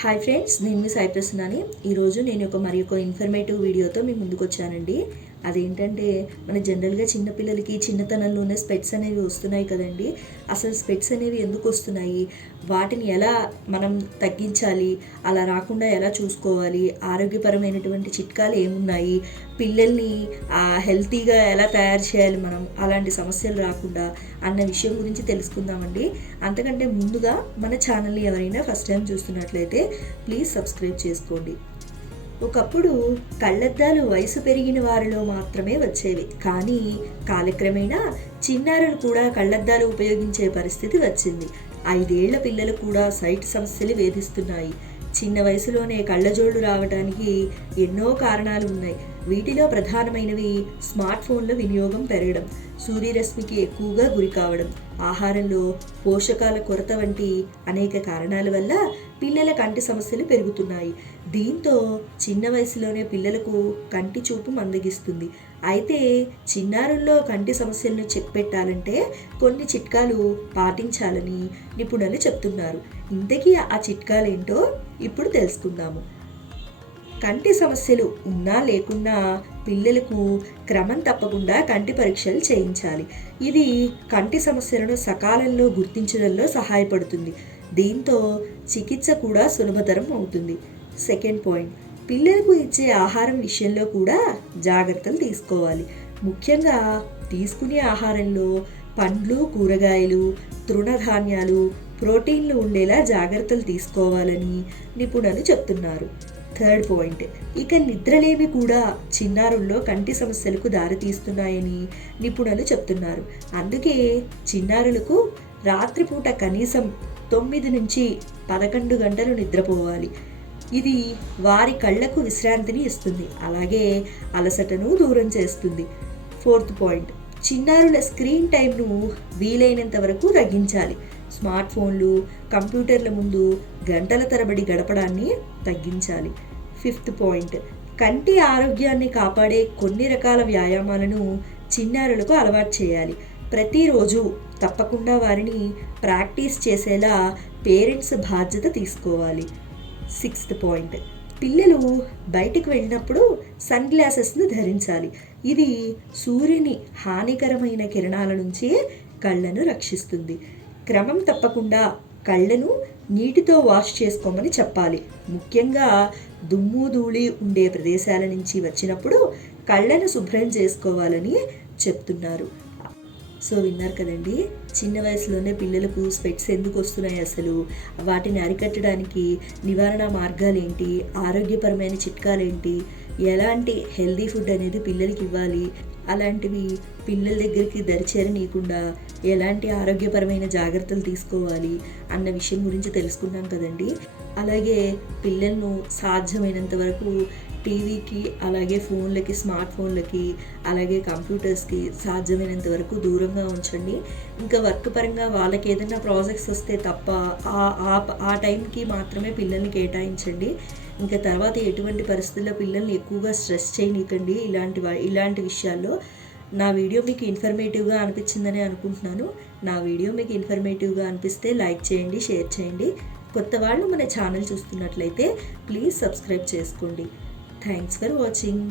Hi friends, నేను మీ సాయి ప్రసన్నాని. ఈరోజు నేను మరి ఒక ఇన్ఫర్మేటివ్ వీడియోతో మీ ముందుకు వచ్చానండి. అదేంటంటే మన జనరల్గా చిన్నపిల్లలకి చిన్నతనంలోనే స్పెట్స్ అనేవి వస్తున్నాయి కదండి. అసలు స్పెట్స్ అనేవి ఎందుకు వస్తున్నాయి, వాటిని ఎలా మనం తగ్గించాలి, అలా రాకుండా ఎలా చూసుకోవాలి, ఆరోగ్యపరమైనటువంటి చిట్కాలు ఏమున్నాయి, పిల్లల్ని హెల్తీగా ఎలా తయారు చేయాలి మనం అలాంటి సమస్యలు రాకుండా అన్న విషయం గురించి తెలుసుకుందామండి. అంతకంటే ముందుగా మన ఛానల్ని ఎవరైనా ఫస్ట్ టైం చూస్తున్నట్లయితే ప్లీజ్ సబ్స్క్రైబ్ చేసుకోండి. ఒకప్పుడు కళ్ళద్దాలు వయసు పెరిగిన వారిలో మాత్రమే వచ్చేవి, కానీ కాలక్రమేణా చిన్నారులు కూడా కళ్ళద్దాలు ఉపయోగించే పరిస్థితి వచ్చింది. 5 ఏళ్ల పిల్లలు కూడా సైట్ సమస్యలు వేధిస్తున్నాయి. చిన్న వయసులోనే కళ్ళజోళ్లు రావడానికి ఎన్నో కారణాలు ఉన్నాయి. వీటిలో ప్రధానమైనవి స్మార్ట్ ఫోన్ల వినియోగం పెరగడం, సూర్యరశ్మికి ఎక్కువగా గురి కావడం, ఆహారంలో పోషకాల కొరత వంటి అనేక కారణాల వల్ల పిల్లల కంటి సమస్యలు పెరుగుతున్నాయి. దీంతో చిన్న వయసులోనే పిల్లలకు కంటి చూపు మందగిస్తుంది. అయితే చిన్నారుల్లో కంటి సమస్యలను చెక్ పెట్టాలంటే కొన్ని చిట్కాలు పాటించాలని నిపుణులు చెప్తున్నారు. ఇంతకీ ఆ చిట్కాలేంటో ఇప్పుడు తెలుసుకుందాము. కంటి సమస్యలు ఉన్నా లేకున్నా పిల్లలకు క్రమం తప్పకుండా కంటి పరీక్షలు చేయించాలి. ఇది కంటి సమస్యలను సకాలంలో గుర్తించడంలో సహాయపడుతుంది. దీంతో చికిత్స కూడా సులభతరం అవుతుంది. సెకండ్ పాయింట్, పిల్లలకు ఇచ్చే ఆహారం విషయంలో కూడా జాగ్రత్తలు తీసుకోవాలి. ముఖ్యంగా తీసుకునే ఆహారంలో పండ్లు, కూరగాయలు, తృణధాన్యాలు, ప్రోటీన్లు ఉండేలా జాగ్రత్తలు తీసుకోవాలని నిపుణులు చెప్తున్నారు. థర్డ్ పాయింట్, ఇక నిద్రలేమి కూడా చిన్నారుల్లో కంటి సమస్యలకు దారితీస్తున్నాయని నిపుణులు చెప్తున్నారు. అందుకే చిన్నారులకు రాత్రిపూట కనీసం 9 నుంచి 11 గంటలు నిద్రపోవాలి. ఇది వారి కళ్ళకు విశ్రాంతిని ఇస్తుంది, అలాగే అలసటను దూరం చేస్తుంది. ఫోర్త్ పాయింట్, చిన్నారుల స్క్రీన్ టైంను వీలైనంత వరకు తగ్గించాలి. స్మార్ట్ ఫోన్లు, కంప్యూటర్ల ముందు గంటల తరబడి గడపడాన్ని తగ్గించాలి. ఫిఫ్త్ పాయింట్, కంటి ఆరోగ్యాన్ని కాపాడే కొన్ని రకాల వ్యాయామాలను చిన్నారులకు అలవాటు చేయాలి. ప్రతిరోజు తప్పకుండా వారిని ప్రాక్టీస్ చేసేలా పేరెంట్స్ బాధ్యత తీసుకోవాలి. సిక్స్త్ పాయింట్, పిల్లలు బయటకు వెళ్ళినప్పుడు సన్ గ్లాసెస్ను ధరించాలి. ఇది సూర్యుని హానికరమైన కిరణాల నుంచి కళ్ళను రక్షిస్తుంది. క్రమం తప్పకుండా కళ్ళను నీటితో వాష్ చేసుకోమని చెప్పాలి. ముఖ్యంగా దుమ్ము ధూళి ఉండే ప్రదేశాల నుంచి వచ్చినప్పుడు కళ్ళను శుభ్రం చేసుకోవాలని చెప్తున్నారు. సో విన్నారు కదండి, చిన్న వయసులోనే పిల్లలకు స్పెట్స్ ఎందుకు వస్తున్నాయి, అసలు వాటిని అరికట్టడానికి నివారణ మార్గాలు ఏంటి, ఆరోగ్యపరమైన చిట్కాలు ఏంటి, ఎలాంటి హెల్దీ ఫుడ్ అనేది పిల్లలకి ఇవ్వాలి, అలాంటివి పిల్లల దగ్గరికి దరిచేరనీయకుండా ఎలాంటి ఆరోగ్యపరమైన జాగ్రత్తలు తీసుకోవాలి అన్న విషయం గురించి తెలుసుకున్నాం కదండి. అలాగే పిల్లలను సాధ్యమైనంత వరకు టీవీకి, అలాగే ఫోన్లకి, స్మార్ట్ ఫోన్లకి, అలాగే కంప్యూటర్స్కి సాధ్యమైనంత వరకు దూరంగా ఉంచండి. ఇంకా వర్క్ పరంగా వాళ్ళకి ఏదైనా ప్రాజెక్ట్స్ వస్తే తప్ప ఆ టైంకి మాత్రమే పిల్లల్ని కేటాయించండి. ఇంకా తర్వాత ఎటువంటి పరిస్థితుల్లో పిల్లల్ని ఎక్కువగా స్ట్రెస్ చేయనీకండి. ఇలాంటి విషయాల్లో నా వీడియో మీకు ఇన్ఫర్మేటివ్గా అనిపించిందని అనుకుంటున్నాను. నా వీడియో మీకు ఇన్ఫర్మేటివ్గా అనిపిస్తే లైక్ చేయండి, షేర్ చేయండి. కొత్త వాళ్ళు మన ఛానల్ చూస్తున్నట్లయితే ప్లీజ్ సబ్స్క్రైబ్ చేసుకోండి. Thanks for watching.